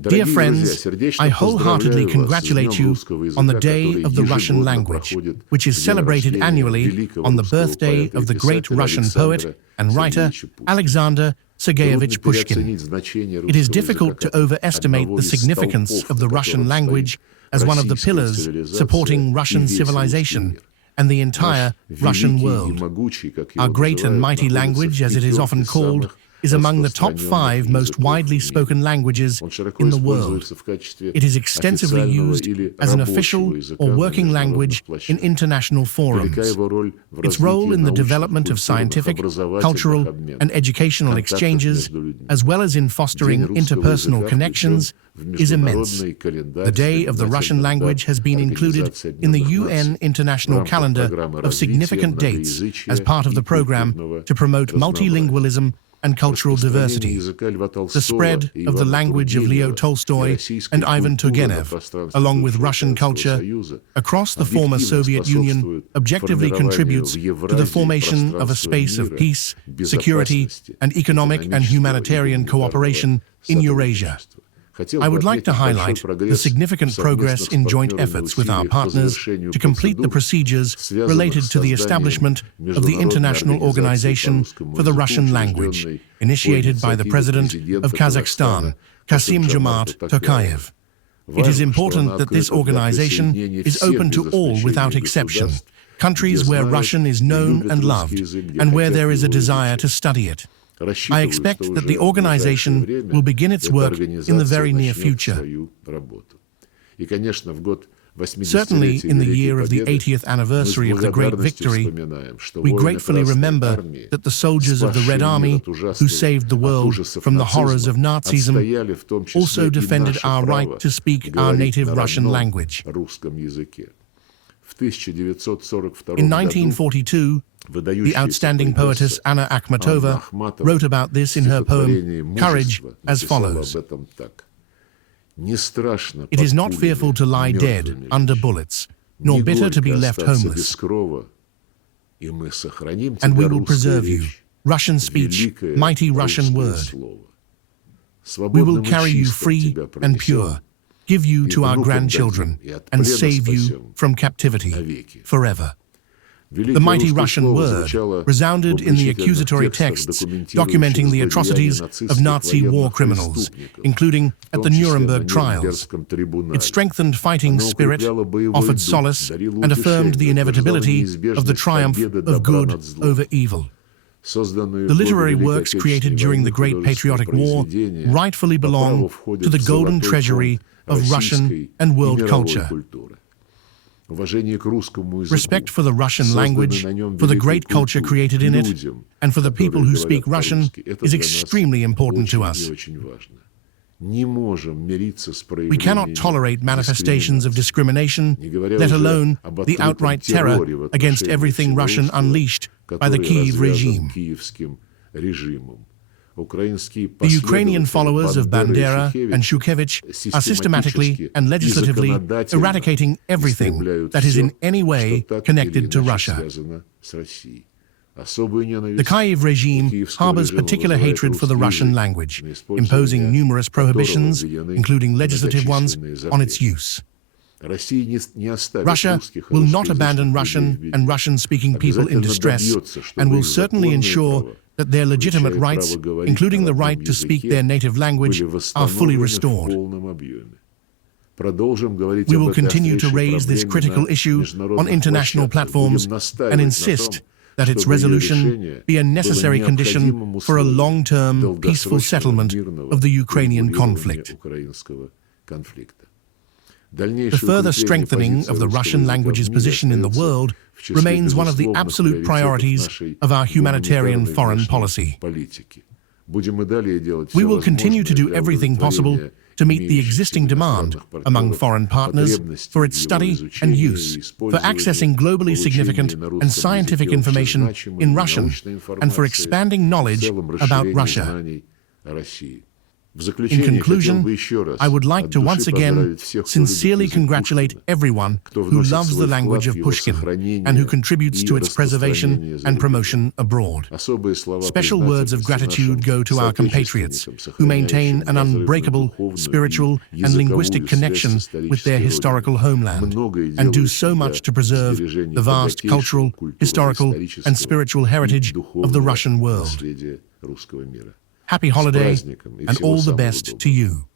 Dear friends, I wholeheartedly congratulate you on the Day of the Russian Language, which is celebrated annually on the birthday of the great Russian poet and writer Alexander Sergeyevich Pushkin. It is difficult to overestimate the significance of the Russian language as one of the pillars supporting Russian civilization and the entire Russian world. Our great and mighty language, as it is often called, is among the top 5 most widely spoken languages in the world. It is extensively used as an official or working language in international forums. Its role in the development of scientific, cultural, and educational exchanges, as well as in fostering interpersonal connections, is immense. The Day of the Russian Language has been included in the UN International Calendar of Significant Dates as part of the program to promote multilingualism and cultural diversity. The spread of the language of Leo Tolstoy and Ivan Turgenev, along with Russian culture, across the former Soviet Union, objectively contributes to the formation of a space of peace, security, and economic and humanitarian cooperation in Eurasia. I would like to highlight the significant progress in joint efforts with our partners to complete the procedures related to the establishment of the International Organization for the Russian Language, initiated by the President of Kazakhstan, Kassym-Jomart Tokayev. It is important that this organization is open to all without exception, countries where Russian is known and loved, and where there is a desire to study it. I expect that the organization will begin its work in the very near future. Certainly, in the year of the 80th anniversary of the Great Victory, we gratefully remember that the soldiers of the Red Army, who saved the world from the horrors of Nazism, also defended our right to speak our native Russian language. In 1942, the outstanding poetess Anna Akhmatova wrote about this in her poem Courage as follows: "It is not fearful to lie dead under bullets, nor bitter to be left homeless. And we will preserve you, Russian speech, mighty Russian word. We will carry you free and pure, give you to our grandchildren, and save you from captivity forever." The mighty Russian word resounded in the accusatory texts documenting the atrocities of Nazi war criminals, including at the Nuremberg trials. It strengthened fighting spirit, offered solace, and affirmed the inevitability of the triumph of good over evil. The literary works created during the Great Patriotic War rightfully belong to the golden treasury of Russian and world culture. Respect for the Russian language, for the great culture created in it, and for the people who speak Russian is extremely important to us. We cannot tolerate manifestations of discrimination, let alone the outright terror against everything Russian unleashed by the Kyiv regime. The Ukrainian followers of Bandera and Shukhevych are systematically and legislatively eradicating everything that is in any way connected to Russia. The Kyiv regime harbors particular hatred for the Russian language, imposing numerous prohibitions, including legislative ones, on its use. Russia will not abandon Russian and Russian-speaking people in distress, and will certainly ensure that their legitimate rights, including the right to speak their native language, are fully restored. We will continue to raise this critical issue on international platforms and insist that its resolution be a necessary condition for a long-term, peaceful settlement of the Ukrainian conflict. The further strengthening of the Russian language's position in the world remains one of the absolute priorities of our humanitarian foreign policy. We will continue to do everything possible to meet the existing demand among foreign partners for its study and use, for accessing globally significant and scientific information in Russian, and for expanding knowledge about Russia. In conclusion, I would like to once again sincerely congratulate everyone who loves the language of Pushkin and who contributes to its preservation and promotion abroad. Special words of gratitude go to our compatriots who maintain an unbreakable spiritual and linguistic connection with their historical homeland and do so much to preserve the vast cultural, historical, and spiritual heritage of the Russian world. Happy holiday and all the best to you.